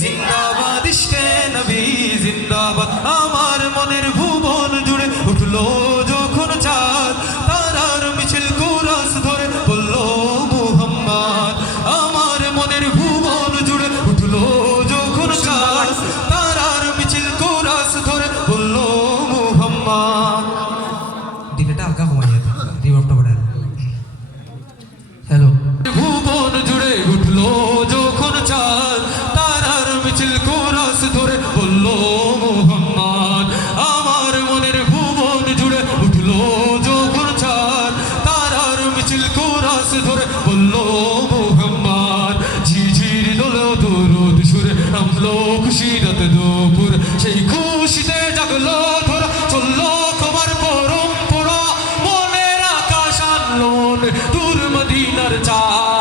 জিন্দাবাদ ইশকে নবী জিন্দাবাদ। আমার মনের ভুবন জুড়ে উঠলো যখন চাঁদ, তারার মিছিল কোরাস ধরে বলল মুহাম্মদ। আমার মনের ভুবন জুড়ে উঠলো যখন চাঁদ, তারার মিছিল কোরাস ধরে বলল মুহাম্মদ। দিলেটা হালকা কমাইয়া রিভার্বটা বাড়ায়। হ্যালো। ভুবন জুড়ে উঠলো যখন চাঁদ, তারার মিছিল কোরাস ধরে বলল মুহাম্মদ। আমার মনের ভুবন জুড়ে উঠলো যখন চাঁদ, তারার মিছিল কোরাস ধরে বলল মুহাম্মদ। ঝিঝির দোলো দরুদ সুরে নামলো খুশিরাত দুপুর, সেই খুশিতে জাগলো ধরা চললো খবর পরম্পরা। মনের আকাশ আনলো দূর মদিনার চাঁদ।